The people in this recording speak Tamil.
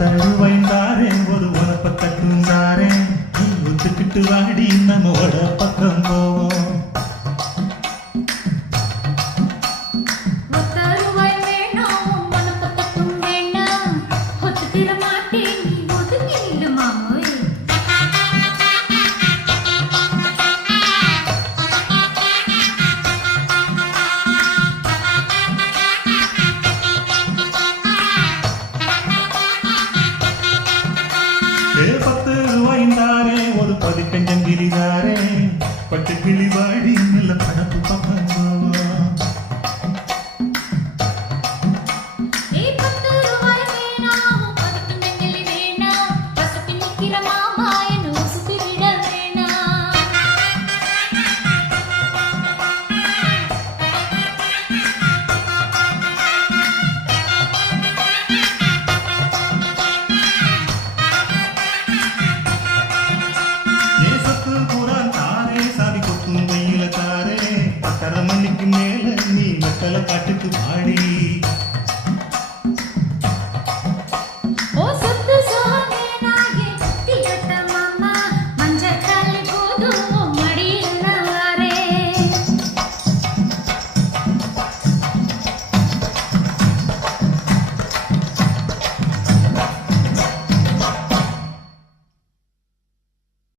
தருவைந்தாரேன் ஒரு உனப்ப தட்டுந்தாரேன் ஒத்துக்கிட்டு வாடி நம்மோட பக்கம் போவோம். பத்து ரூபாய்ந்தாரே ஒரு பதிக்கஞ்சங்கிரிதாரே பட்டு கிளி வாடி நல்ல படப்பு பக்கம் போவோம். மணிக்கு மேல நீ மக்கள காட்டுக்கு பாடி